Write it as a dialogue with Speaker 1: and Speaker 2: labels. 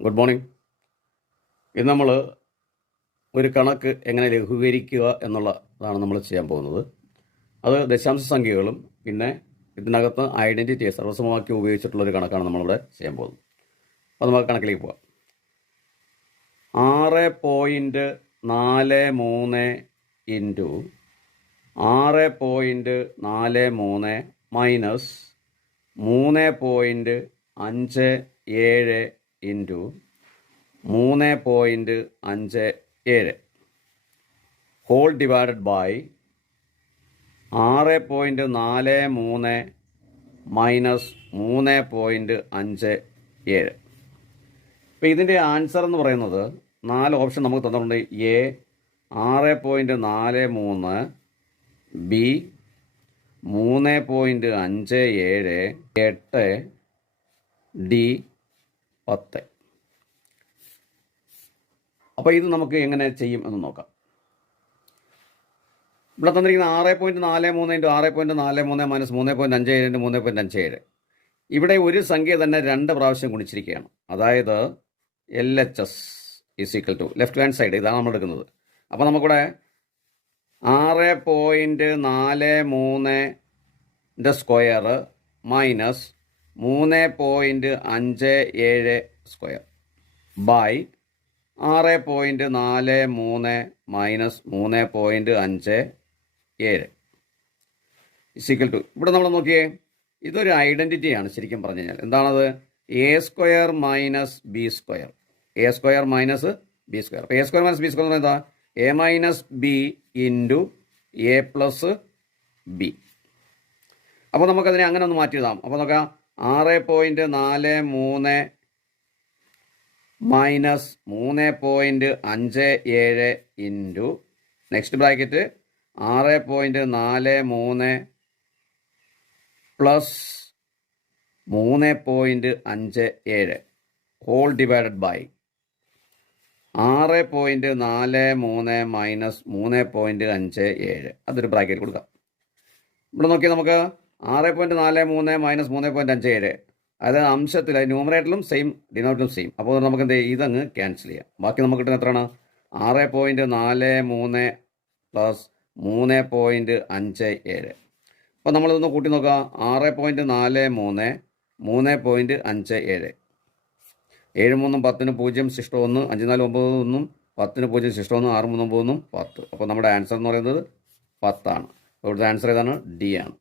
Speaker 1: Good morning. ഇന്ന് നമ്മൾ ഒരു കണക്ക് എങ്ങനെ ലഘൂകരിക്കുക എന്നുള്ളതാണ് നമ്മൾ ചെയ്യാൻ പോകുന്നത്. അത് ദശാംശ സംഖ്യകളും പിന്നെ ഇതിനകത്ത് ഐഡന്റിറ്റി സർവസമവാക്യം ഉപയോഗിച്ചിട്ടുള്ള ഒരു കണക്കാണ് നമ്മളിവിടെ ചെയ്യാൻ പോകുന്നത്. അപ്പോൾ നമുക്ക് കണക്കിലേക്ക് പോകാം ആറ് പോയിന്റ് നാല് മൂന്ന് ഇന്റു ആറ് പോയിന്റ് നാല് മൂന്ന് മൈനസ് മൂന്ന് പോയിന്റ് അഞ്ച് ഏഴ് ഇന്റു മൂന്ന് പോയിന്റ് അഞ്ച് ഏഴ്. ഹോൾ ഡിവൈഡഡ് ബൈ ആറ് പോയിന്റ് നാല് മൂന്ന് മൈനസ് മൂന്ന് പോയിന്റ് അഞ്ച് ഏഴ്. അപ്പോൾ ഇതിന്റെ ആൻസർ എന്ന് പറയുന്നത് നാല് ഓപ്ഷൻ നമുക്ക് തന്നിട്ടുണ്ട്. എ ആറ് പോയിന്റ് നാല് മൂന്ന് ബി മൂന്ന് പോയിന്റ് അഞ്ച് ഏഴ് എട്ട് ഡി പത്ത്. അപ്പോൾ ഇത് നമുക്ക് എങ്ങനെ ചെയ്യും എന്ന് നോക്കാം. ഇവിടെ തന്നിരിക്കുന്ന ആറ് പോയിന്റ് നാല് മൂന്ന് ഇന്റു ആറ് പോയിന്റ് നാല് മൂന്ന് മൈനസ് മൂന്ന് പോയിന്റ് അഞ്ച് ഏഴ് ഇന്റു മൂന്ന് പോയിന്റ് അഞ്ച് ഏഴ്. ഇവിടെ ഒരു സംഖ്യ തന്നെ രണ്ട് പ്രാവശ്യം ഗുണിച്ചിരിക്കുകയാണ്. അതായത് L H S is equal to left hand side ഇതാണ് നമ്മൾ എടുക്കുന്നത്. അപ്പോൾ നമുക്കിവിടെ ആറ് പോയിന്റ് നാല് മൂന്നിന്റെ സ്ക്വയർ മൈനസ് മൂന്ന് പോയിന്റ് അഞ്ച് ഏഴ് സ്ക്വയർ. ബൈ ആറ് പോയിന്റ് നാല് മൂന്ന് മൈനസ് മൂന്ന് പോയിന്റ് അഞ്ച് ഏഴ്. ഇസിക്കൽ ടു ഇവിടെ നമ്മൾ നോക്കിയേ ഇതൊരു ഐഡന്റിറ്റിയാണ് ശരിക്കും പറഞ്ഞു കഴിഞ്ഞാൽ. എന്താണത്? A square minus B square A square minus B square അപ്പോൾ A square minus B square എന്ന് പറയുന്നത് എന്താ? A minus B into A plus B അപ്പോൾ നമുക്കതിനെ അങ്ങനെ ഒന്ന് മാറ്റി എഴുതാം. അപ്പോൾ നോക്കാം. ആറ് പോയിന്റ് നാല് മൂന്ന് മൈനസ് മൂന്ന് പോയിന്റ് അഞ്ച് ഏഴ് ഇന്റു നെക്സ്റ്റ് ബ്രാക്കറ്റ് ആറ് പോയിന്റ് നാല് മൂന്ന് പ്ലസ് മൂന്ന് പോയിന്റ് അഞ്ച് ഏഴ് ഹോൾ ഡിവൈഡഡ് ബൈ ആറ് പോയിന്റ് നാല് മൂന്ന് മൈനസ് മൂന്ന് പോയിന്റ് അഞ്ച് ഏഴ്. അതൊരു ബ്രാക്കറ്റ് കൊടുക്കാം. ഇവിടെ നോക്കിയാൽ നമുക്ക് ആറ് പോയിന്റ് നാല് മൂന്ന് മൈനസ് മൂന്ന് പോയിന്റ് അഞ്ച് ഏഴ്. അതായത് അംശത്തിൽ ന്യൂമറേറ്ററിലും സെയിം ഡിനോട്ടിലും സെയിം അപ്പോൾ നമുക്ക് എന്ത് ചെയ്യും? ഇതങ്ങ് ക്യാൻസൽ ചെയ്യാം. ബാക്കി നമുക്ക് കിട്ടുന്ന എത്രയാണ്? ആറ് പോയിന്റ് നാല് മൂന്ന് പ്ലസ് മൂന്ന് പോയിന്റ് അഞ്ച് ഏഴ്. അപ്പോൾ നമ്മളിതൊന്ന് കൂട്ടി നോക്കുക. ആറ് പോയിന്റ് നാല് മൂന്ന് മൂന്ന് പോയിന്റ് അഞ്ച് ഏഴ്. ഏഴ് മൂന്നും പത്തിന് പൂജ്യം ശിഷ്ടം ഒന്ന് അഞ്ച് നാല് ഒമ്പത് ഒന്നും പത്തിന് പൂജ്യം ശിഷ്ടം ഒന്ന് ആറ് മൂന്നും ഒമ്പതൊന്നും പത്ത്. അപ്പോൾ നമ്മുടെ ആൻസർ എന്ന് പറയുന്നത് പത്താണ്. ഇവിടുത്തെ ആൻസർ ഏതാണ്? ഡി ആണ്.